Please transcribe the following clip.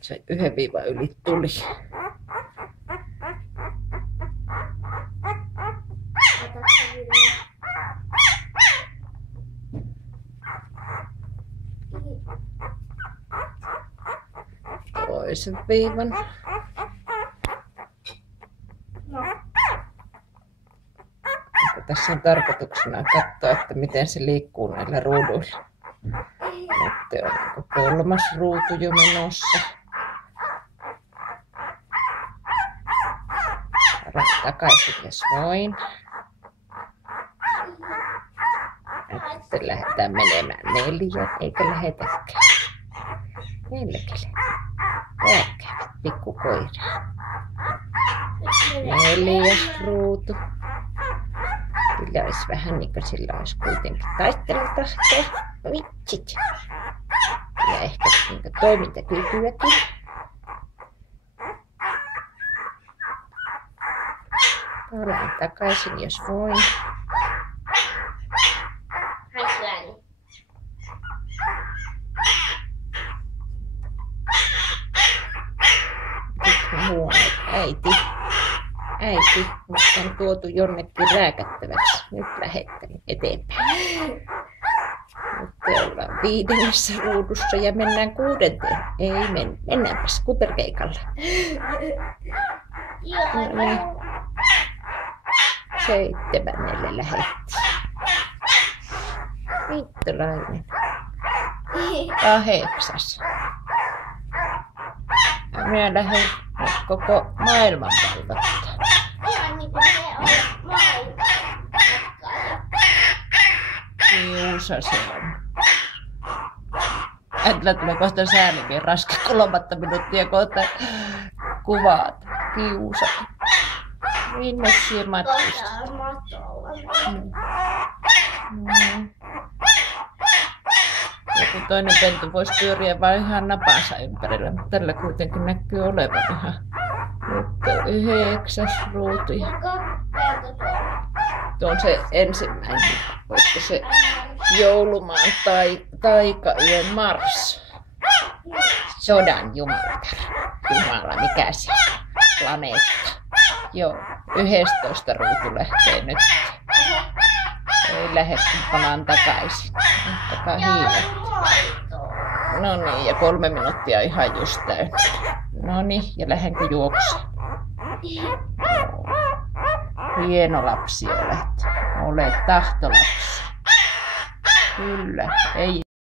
Se 1 viiva yli tuli. Toisen viivan. Tässä on tarkoituksena katsoa, että miten se liikkuu näillä ruuduilla. Nyt on 3. ruutu jo menossa. Takaisin jos voin. Nyt lähdetään menemään 4, eikä lähetäkään. 4. Tääkään pikkukoira. 4. ruutu. Kyllä olisi vähän niin kuin sillä olisi kuitenkin taistelutahtoa. Vitsit. Ja ehkä niin toimintakykyäkin. Palaan takaisin jos voin. Äiti, nyt on tuotu jonnekin rääkättäväksi. Nyt lähettäni eteenpäin. Nyt ollaan 5. ruudussa ja mennään 6. Ei mennäänpäs kuperkeikalla. No niin. 7 lähetti. Viittolainen. 8. Ja minä lähden koko maailman valvottaa. Kiusa se on. Äitillä tulee kohta säälimiin raska 3 minuuttia kohta kuvaat. Kiusa. Minne siellä matkustaa? Joku toinen pentu voisi pyöriä vain ihan napansa ympärillä, mutta tällä kuitenkin näkyy olevan ihan. Nyt on 9. ruutu. Tuo on se ensimmäinen. Olisiko se joulumaan taikayön Mars? Sodan jumaltar. Jumala, mikä se on? Planeetta. Joo, 11. ruutu lähtee nyt. Ei lähde, kun palaan takaisin. Ottakaa hiilet. No niin, ja 3 minuuttia ihan just täynnä. No niin, ja lähdenkö juoksemaan? Hieno lapsi olet. Olet tahtolapsi. Kyllä, ei